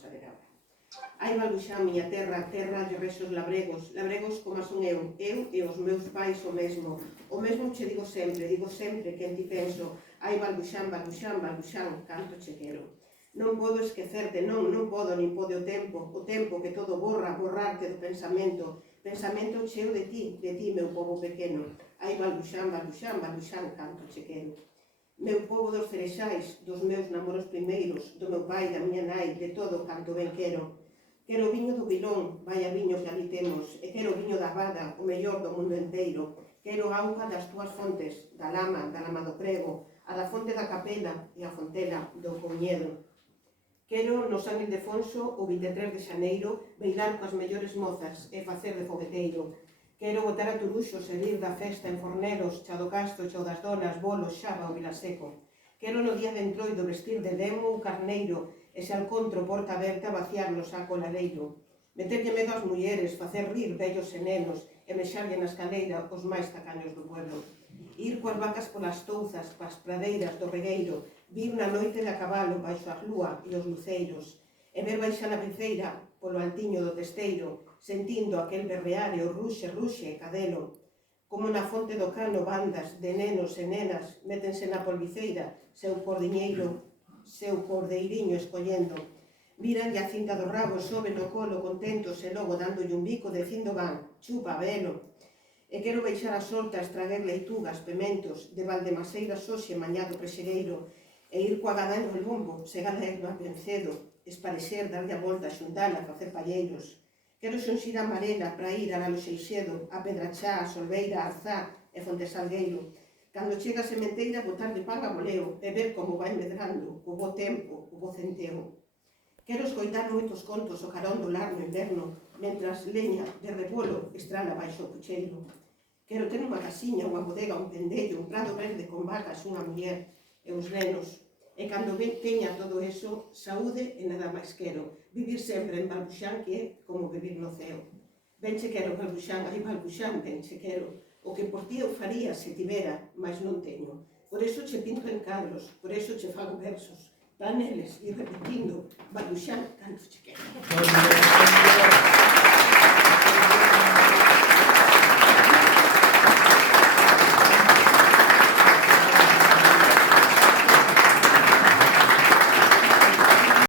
vamos a ver agora. Ai, Balbuxán, miña terra, terra de rexos labregos, labregos como son eu e os meus pais o mesmo che digo sempre que en ti penso. Ai, Balbuxán, Balbuxán, Balbuxán, canto che quero. Non podo esquecerte, non podo, nin pode o tempo que todo borra, borrarte do pensamento cheo de ti, meu pobo pequeno. Ai, Balbuxán, Balbuxán, Balbuxán, canto che quero. Meu pobo dos cerexais, dos meus namoros primeiros, do meu pai, da miña nai, de todo canto ben quero. Quero o viño do Vilón, vaya viño que ali temos, e quero o viño da Bada, o mellor do mundo inteiro. Quero auga das túas fontes, da lama do prego, a da fonte da capela e a fontela do Couñedo. Quero no San Ildefonso o 23 de xaneiro beilar coas mellores mozas e facer de fogueteiro. Quero botar a turuxos e vir da festa en Forneros, Chao do Castro, Chao das Donas, Bolos, Xaba ou Vilaseco. Quero no día de Entroido vestir de demo ou carneiro e se alcontro porta aberta vaciar no saco lareiro. Meterlle medo ás mulleres, facer rir vellos e nenos e mexarlle na escaleira os máis tacaños do pueblo. Ir coas vacas polas touzas, pas pradeiras do regueiro, vir na noite de a cabalo baixo a lúa e os luceiros, e ver baixar a briceira polo altiño do testeiro, sentindo aquel berrear e o ruxe, ruxe e cadelo. Como na fonte do cano bandas de nenos e nenas métense na polviceira, seu cordeiriño escollendo. Miranlle a cinta do rabo, soben no colo contentos e logo dándolle un bico dicindo van, chupa, velo. E quero baixar as hortas, traguer leitugas, pementos, de Valdemaseira xoxe mañado prexegueiro, e ir coa gada no lombo, segar a erva ben cedo, esparexer, darlle a volta, xuntala, facer palleiros. Quero xunxir a Marela para ir a Galo Xeixedo, a Pedrachá, a Solveira, a Arzá e Fontesalgueiro. Cando chega a sementeira, botar de pan a boleo e ver como vai medrando, o bo tempo, o bo centeo. Quero escoitar moitos contos o carón do lar no inverno, mentras leña de repolo estrala baixo o pucheiro. Quero ter unha casiña, unha bodega, un pendello, un prado verde con vacas, unha muller e uns nenos. E cando teña todo eso, saúde e nada máis quero. Vivir sempre en Balbuxán, que é como vivir no ceo. Ben che quero, Balbuxán, ai Balbuxán, ben che quero. O que por ti eu faría se tivera, mas non teño. Por eso che pinto en cadros, por eso che fago versos. Para neles ir repetindo, Balbuxán, canto che quero.